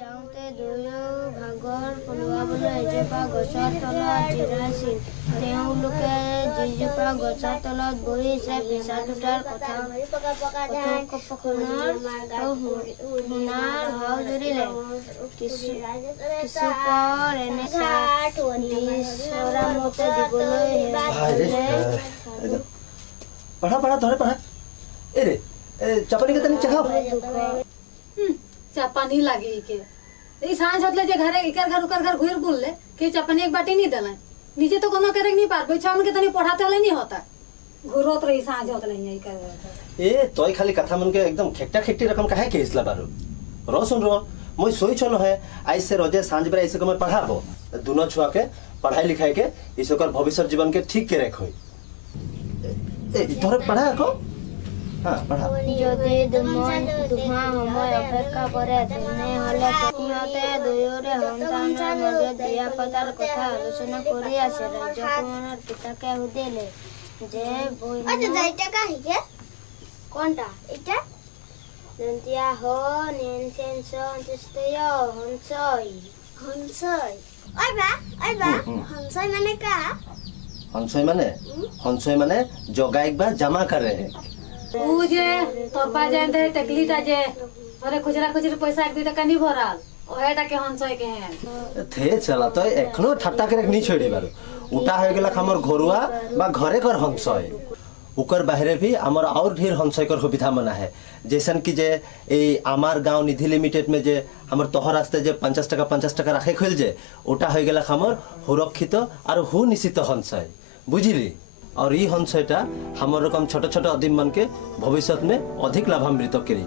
যাওঁতে দুয়ো ভাগৰ পলোৱাবলৈ এজোপা গছৰ তলত জিৰাইছিল। তেওঁলোকে যিজোপা গছৰ তলত বহিছে ফেঁচা দুটাৰ কথা শুনাৰ ভাও জুৰিলে। কিছুপৰ এনে বিচৰা মতে দিবলৈ पढ़ा पढ़ा थोड़े पढ़ा ए रे चपानी के तनी चखाओ चपानी लागी के ई सांझ होतले जे घरे इकर घर उकर घर घुर बुलले के चपानी एक बाटी नहीं देले नीचे तो कोनो करे नहीं पार छावन के तनी पढ़ाते हले नहीं होता घुरोत रही सांझ होतले नहीं इकर ए तोय खाली कथा मन के एकदम खेकटा खेकटी रकम काहे के इसला बारो रो सुन रो मोय सोई चलो है आज से रोजे सांझ बेरा ऐसे को मैं पढ़ाबो दोनों छुआ के पढ़ाई लिखाई के इसकर भविष्य जीवन के ठीक के रखोई ए तोरे पढ़ा को हां पढ़ा যদি দুমা সময় অপেক্ষা কৰে তেনেহলে সিহঁতে দুয়োৰে সন্তানৰ মাজত বিয়া পতাৰ কথা আলোচনা কৰি আছে। ৰাজ্যকুমাৰৰ পিতাকে সুধিলে যে কোনটা এটা নন্তিয়া হ নিয়ন্ত্ৰণ হঞ্চয় হঞ্চয় হঞ্চয় মানে কা हंसय माने जोगाइक बा जमा करे उ जे तोरपा जाते टकलीटा जे अरे खुजरा खुजरी पैसा एक दुटा कनी भराल ओहेटा के हंसय के हैं थे चला तो एखनो ठट्टा करे नहीं छोड़ी बारो उटा हो गेला हमर घरुआ बा घरे कर हंसय उकर बाहरे भी हमर और ढेर हंसय कर सुविधा मना है जैसन कि जे ए आमार गांव निधि लिमिटेड में जे हमर तोहर रास्ते जे 50 टका राखे खोल जे उटा हो गेला हमर सुरक्षित और सुनिश्चित हंसय बुझिली और ई हंसयटा हमर रकम छोट छोट अदीम मन के भविष्य में अधिक लाभान्वित करी।